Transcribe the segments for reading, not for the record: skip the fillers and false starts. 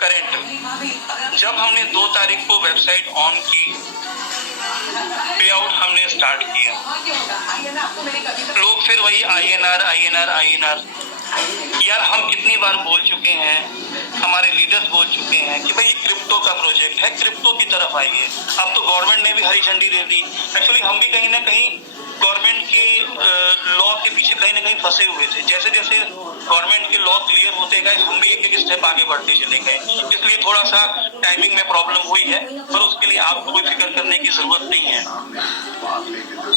Current जब हमने 2 तारीख को वेबसाइट ऑन की, पे आउट हमने स्टार्ट किया, लोग फिर वही INR। यार हम कितनी बार बोल चुके हैं, हमारे लीडर्स बोल चुके हैं कि भाई ये क्रिप्टो का प्रोजेक्ट है, क्रिप्टो की तरफ आइए। अब तो गवर्नमेंट ने भी हरी झंडी दे दी। एक्चुअली हम भी कहीं ना कहीं गवर्नमेंट के लॉ के पीछे कहीं ना कहीं फंसे हुए थे। जैसे जैसे गवर्नमेंट के लॉ क्लियर होते गए, हम भी एक स्टेप आगे बढ़ते चले गए। इसलिए थोड़ा सा टाइमिंग में प्रॉब्लम हुई है, पर उसके लिए आपको कोई फिक्र करने की जरूरत नहीं है।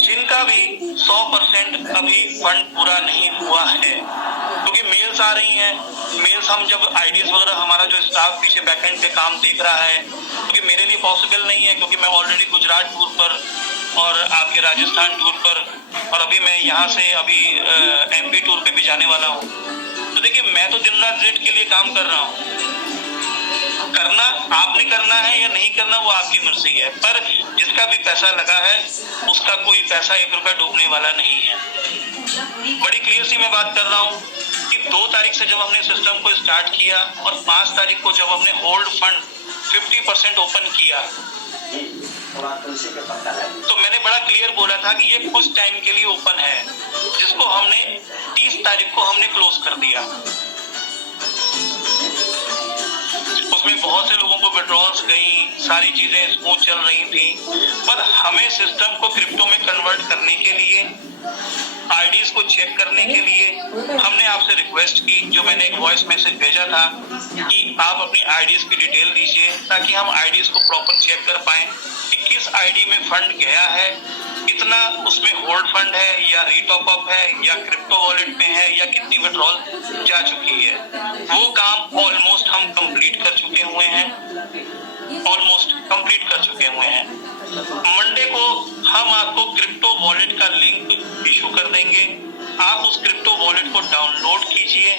जिनका भी 100% अभी फंड पूरा नहीं हुआ है, क्योंकि मेल्स आ रही हैं, मेल्स हम जब आईडीज वगैरह, हमारा जो स्टाफ पीछे बैकएंड पे काम देख रहा है, क्योंकि मेरे लिए पॉसिबल नहीं है, क्योंकि मैं ऑलरेडी गुजरात टूर पर और आपके राजस्थान टूर पर, और अभी मैं यहाँ से अभी MP टूर पे भी जाने वाला हूँ। तो देखिए, मैं तो दिन रात जेट के लिए काम कर रहा हूँ। करना आपने करना है या नहीं करना वो आपकी मर्जी है, पर जिसका भी पैसा लगा है उसका कोई पैसा 1 रुपया डूबने वाला नहीं है। बड़ी क्लियर सी मैं बात कर रहा हूँ कि 2 तारीख से जब हमने सिस्टम को स्टार्ट किया और 5 तारीख को जब हमने होल्ड फंड 50% ओपन किया, तो मैंने बड़ा क्लियर बोला था कि ये कुछ टाइम के लिए ओपन है, जिसको हमने 30 तारीख को हमने क्लोज कर दिया। उसमें बहुत से लोगों को विड्रॉल्स गई, सारी चीजें स्मूथ चल रही थी, पर हमें सिस्टम को क्रिप्टो में कन्वर्ट करने के लिए, आईडीज को चेक करने के लिए हमने आपसे रिक्वेस्ट की, जो मैंने एक वॉइस मैसेज भेजा था कि आप अपनी आईडीज की डिटेल दीजिए, ताकि हम आईडीज को प्रॉपर चेक कर पाएं कि किस आईडी में फंड गया है, कितना उसमें होल्ड फंड है या रीटॉप अप है या क्रिप्टो वॉलेट में है या कितनी विड्रॉल जा चुकी है। वो काम ऑलमोस्ट हम कंप्लीट कर चुके हुए हैं, मंडे को हम आपको क्रिप्टो वॉलेट का लिंक इशू कर देंगे। आप उस क्रिप्टो वॉलेट को डाउनलोड कीजिए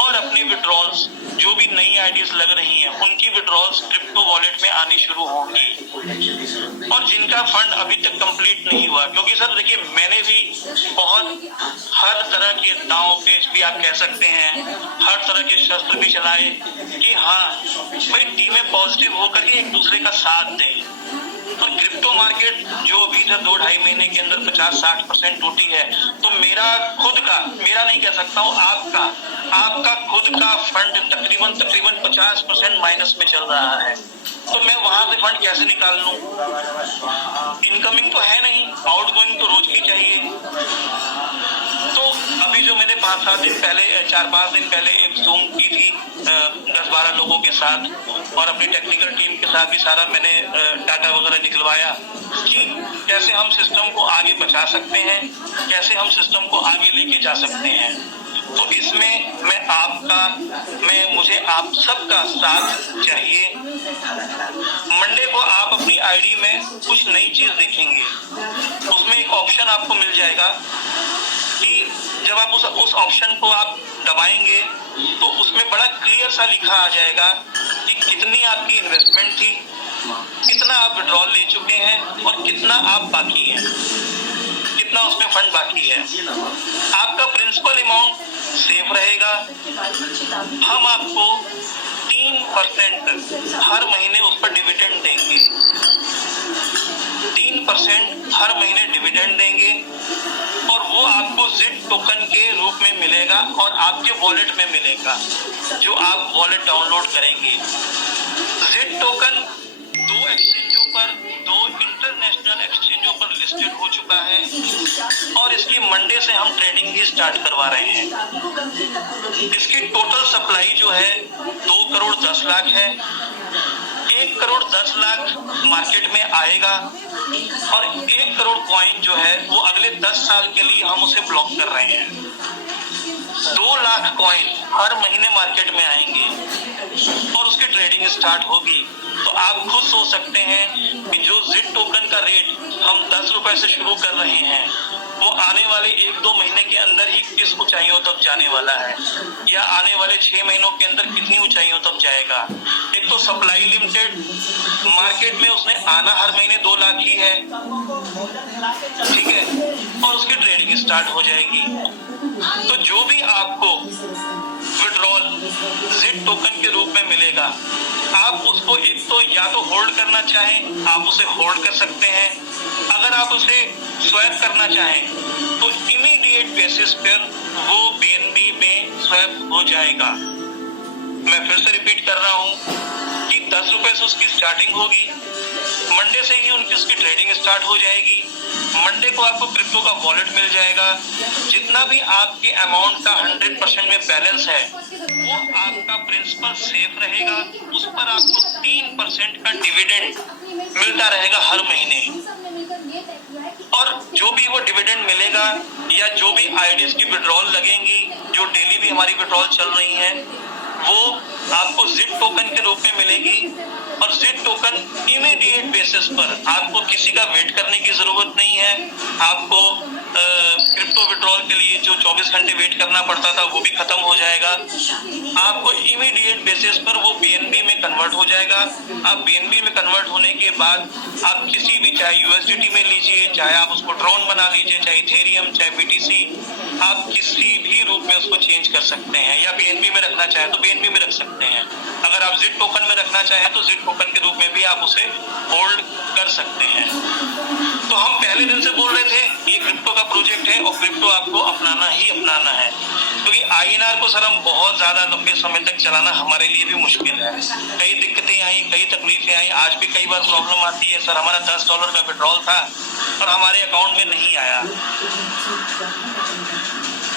और अपने विड्रॉल्स, जो भी नई आईडीज लग रही हैं, उनकी विड्रॉल्स क्रिप्टो वॉलेट में आनी शुरू होंगी। और जिनका फंड अभी तक कंप्लीट नहीं हुआ, क्योंकि सर देखिए, मैंने भी बहुत हर तरह के दांव पेच भी आप कह सकते हैं, हर तरह के शस्त्र भी चलाए कि हाँ भाई टीमें पॉजिटिव होकर के एक दूसरे का साथ दें। तो क्रिप्टो मार्केट जो अभी इधर 2-2.5 महीने के अंदर 50-60% टूटी है, तो मेरा खुद का, मेरा नहीं कह सकता हूँ, आपका खुद का फंड तकरीबन 50% माइनस में चल रहा है। तो मैं वहां से फंड कैसे निकाल लूं? इनकमिंग तो है नहीं, आउटगोइंग तो रोज की चाहिए। तो अभी जो मैंने 4-5 दिन पहले एक जूम की थी 10-12 लोगों के साथ, और अपनी टेक्निकल टीम के साथ भी सारा मैंने डाटा वगैरह निकलवाया कि कैसे हम सिस्टम को आगे बचा सकते हैं, कैसे हम सिस्टम को आगे लेके जा सकते हैं। तो इसमें मुझे आप सबका साथ चाहिए। मंडे को आप अपनी आईडी में कुछ नई चीज देखेंगे, उसमें एक ऑप्शन आपको मिल जाएगा कि जब आप उस ऑप्शन को आप दबाएंगे तो उसमें बड़ा क्लियर सा लिखा आ जाएगा कि कितनी आपकी इन्वेस्टमेंट थी, कितना आप विड्रॉल ले चुके हैं और कितना आप बाकी हैं, कितना उसमें फंड बाकी है। आपका प्रिंसिपल अमाउंट सेफ रहेगा। हम आपको 3% हर महीने उस पर डिविडेंड देंगे, 3% हर महीने डिविडेंड देंगे, और वो आपको जिट टोकन के रूप में मिलेगा और आपके वॉलेट में मिलेगा, जो आप वॉलेट डाउनलोड करेंगे। जिट टोकन 2 एक्सचेंजों पर, 2 इंटरनेशनल एक्सचेंजों पर लिस्टेड हो चुका है, और इसकी मंडे से हम ट्रेडिंग भी स्टार्ट करवा रहे हैं। इसकी टोटल सप्लाई जो है 2 करोड़ 10 लाख है। 1 करोड़ 10 लाख मार्केट में आएगा, और 1 करोड़ कॉइन जो है वो अगले 10 साल के लिए हम उसे ब्लॉक कर रहे हैं। 2 लाख कॉइन हर महीने मार्केट में आएंगे और उसकी ट्रेडिंग स्टार्ट होगी। तो आप खुद सोच सकते हैं कि जो जिट टोकन का रेट हम 10 रुपए से शुरू कर रहे हैं, वो आने वाले 1-2 महीने के अंदर ही किस ऊंचाइयों तक जाने वाला है, या आने वाले 6 महीनों के अंदर कितनी ऊंचाइयों तक जाएगा। एक तो सप्लाई लिमिटेड, मार्केट में उसने आना हर महीने 2 लाख ही है, ठीक है, और उसकी ट्रेडिंग स्टार्ट हो जाएगी। तो जो भी आपको विड्रॉल जिट टोकन के रूप में मिलेगा, आप उसको एक तो या तो होल्ड करना चाहें, आप उसे होल्ड कर सकते हैं। अगर आप उसे स्वैप करना चाहें तो इमीडिएट बेसिस पर वो बीएनबी में स्वैप हो जाएगा। मैं फिर से रिपीट कर रहा हूं कि 10 रुपए से उसकी स्टार्टिंग होगी, मंडे से ही उनकी उसकी ट्रेडिंग स्टार्ट हो जाएगी। मंडे को आपको क्रिप्टो का वॉलेट मिल जाएगा। जितना भी आपके अमाउंट का 100% में बैलेंस है वो आपका प्रिंसिपल सेफ रहेगा। उस पर आपको 3% का डिविडेंड मिलता रहेगा हर महीने, और जो भी वो डिविडेंड मिलेगा या जो भी आईडीज की विड्रॉल लगेंगी, जो डेली भी हमारी विड्रॉल चल रही है, वो आपको जिट टोकन के रूप में मिलेगी। और जिट टोकन इमीडिएट बेसिस पर, आपको किसी का वेट करने की जरूरत नहीं है। आपको क्रिप्टो विड्रॉल के लिए जो 24 घंटे वेट करना पड़ता था वो भी खत्म हो जाएगा। आपको इमीडिएट बेसिस पर वो बीएनबी में कन्वर्ट हो जाएगा। आप बीएनबी में कन्वर्ट होने के बाद आप किसी भी, चाहे यूएसडीटी में लीजिए, चाहे आप उसको ट्रोन बना लीजिए, चाहे इथेरियम, चाहे बीटीसी, आप किसी भी रूप में उसको चेंज कर सकते हैं। या बीएनबी में रखना चाहे तो बीएनबी में रख सकते हैं। अगर आप जिट टोकन में रखना चाहें तो जिट टोकन के रूप में भी आप उसे होल्ड कर सकते हैं। तो हम पहले दिन से बोल रहे थे ये क्रिप्टो का प्रोजेक्ट है और क्रिप्टो आपको अपनाना ही अपनाना है, क्योंकि आईएनआर को सर हम बहुत ज्यादा लंबे समय तक चलाना हमारे लिए भी मुश्किल है। कई दिक्कतें आई, कई तकलीफें आई, आज भी कई बार प्रॉब्लम आती है। सर हमारा $10 का विड्रॉल था और हमारे अकाउंट में नहीं आया।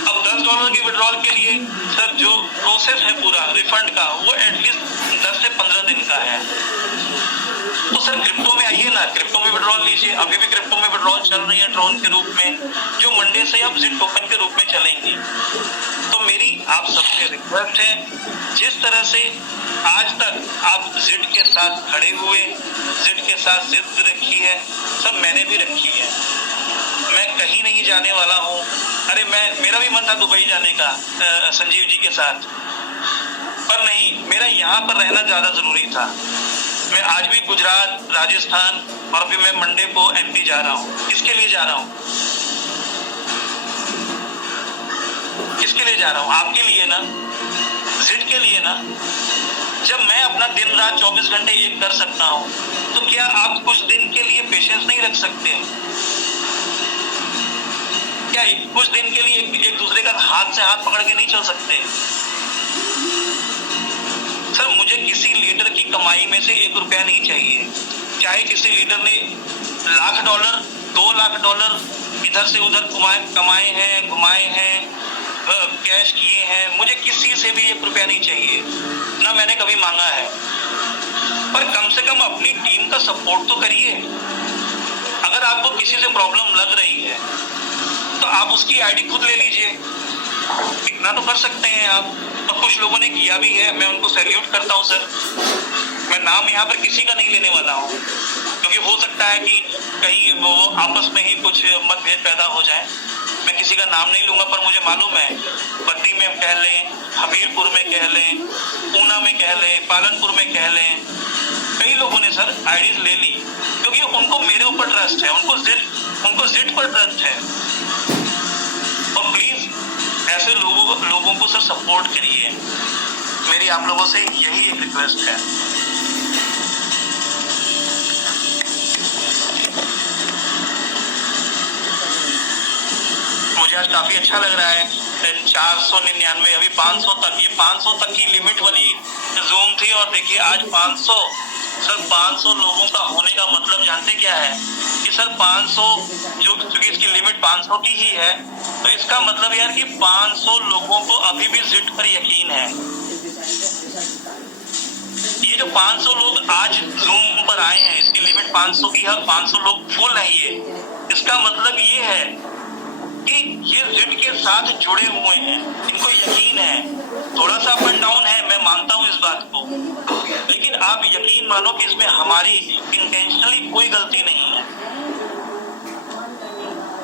अब $10 की विड्रॉल के लिए सर जो प्रोसेस है पूरा रिफंड का, वो एटलीस्ट 10 से 15 दिन का है। तो सर क्रिप्टो में आइए ना, क्रिप्टो में विड्रॉल लीजिए। अभी भी क्रिप्टो में विड्रॉल चल रही है ट्रोन के रूप में, जो मंडे से अब जिट टोकन के रूप में चलेंगी। तो मेरी आप सबसे रिक्वेस्ट है, जिस तरह से आज तक आप जिट के साथ खड़े हुए, जिट के साथ जिद रखी है, सब मैंने भी रखी है। मैं कहीं नहीं जाने वाला हूँ। अरे मेरा भी मन था दुबई जाने का संजीव जी के साथ, पर नहीं, मेरा यहाँ पर रहना ज्यादा जरूरी था। मैं आज भी गुजरात, राजस्थान और अभी मैं मंडे को एमपी जा रहा हूँ। किसके लिए जा रहा हूँ? किसके लिए जा रहा हूँ? आपके लिए ना, जिट के लिए ना। जब मैं अपना दिन रात 24 घंटे एक कर सकता हूँ, तो क्या आप कुछ दिन के लिए पेशेंस नहीं रख सकते? क्या कुछ दिन के लिए एक दूसरे का हाथ से हाथ पकड़ के नहीं चल सकते? सर मुझे किसी लीडर की कमाई में से $1 नहीं चाहिए। चाहे किसी लीडर ने $1,00,000, $2,00,000 इधर से उधर कमाए हैं, घुमाए हैं, कैश किए हैं, मुझे किसी से भी $1 नहीं चाहिए, ना मैंने कभी मांगा है। पर कम से कम अपनी टीम का सपोर्ट तो करिए। अगर आपको किसी से प्रॉब्लम लग रही है तो आप उसकी आईडी खुद ले लीजिए, इतना तो कर सकते हैं आप। और कुछ लोगों ने किया भी है, मैं उनको सैल्यूट करता हूं सर। मैं नाम यहाँ पर किसी का नहीं लेने वाला हूँ, क्योंकि हो सकता है कि कहीं वो आपस में ही कुछ मतभेद पैदा हो जाए। मैं किसी का नाम नहीं लूंगा, पर मुझे मालूम है बद्दी में कह लें, हमीरपुर में कह लें, ऊना में कह लें, पालनपुर में कह लें, कई लोगों ने सर आईडीज ले ली, क्योंकि उनको मेरे ऊपर ट्रस्ट है, उनको जिट पर ट्रस्ट है। और प्लीज ऐसे लोगों को सर सपोर्ट करिए। मेरी आप लोगों से यही एक रिक्वेस्ट है। मुझे आज काफी अच्छा लग रहा है। 499, अभी 500 तक, ये 500 तक की लिमिट वाली जूम थी, और देखिए आज 500। सर 500 लोगों का होने का मतलब जानते क्या है कि सर 500, जो क्योंकि इसकी लिमिट 500 की ही है, तो इसका मतलब यार कि 500 लोगों को अभी भी जिट पर यकीन है। ये जो 500 लोग आज जूम पर आए हैं, इसकी लिमिट 500 की है, 500 लोग फुल है ये। इसका मतलब ये है कि ये जिट के साथ जुड़े हुए हैं, इनको यकीन है। थोड़ा सा अप एंड डाउन है, मैं मानता हूँ इस बात को, लेकिन आप यकीन मानो कि इसमें हमारी इंटेंशनली कोई गलती नहीं है।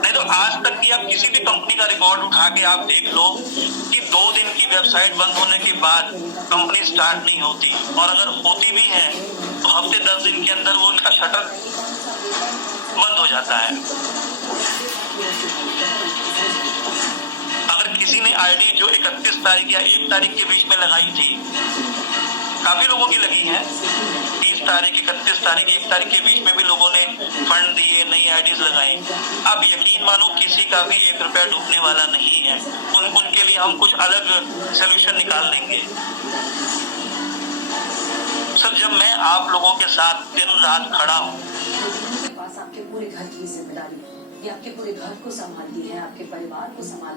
नहीं तो आज तक की आप किसी भी कंपनी का रिकॉर्ड उठा के आप देख लो कि 2 दिन की वेबसाइट बंद होने के बाद कंपनी स्टार्ट नहीं होती, और अगर होती भी है तो हफ्ते 10 दिन के अंदर वो उनका शटर बंद हो जाता है। अगर किसी ने आईडी जो 31 तारीख या 1 तारीख के बीच में लगाई थी, काफी लोगों की लगी है, 30 तारीख 31 तारीख 1 तारीख के बीच में भी लोगों ने फंड दिए, नई आईडीज लगाई। अब यकीन मानो किसी का भी 1 रुपया डूबने वाला नहीं है। उनके लिए हम कुछ अलग सोल्यूशन निकाल लेंगे। सर, जब मैं आप लोगों के साथ दिन रात खड़ा हूँ, आपके पूरे घर की जिम्मेदारी है, ये आपके पूरे घर को संभालती है, आपके परिवार को संभालती है।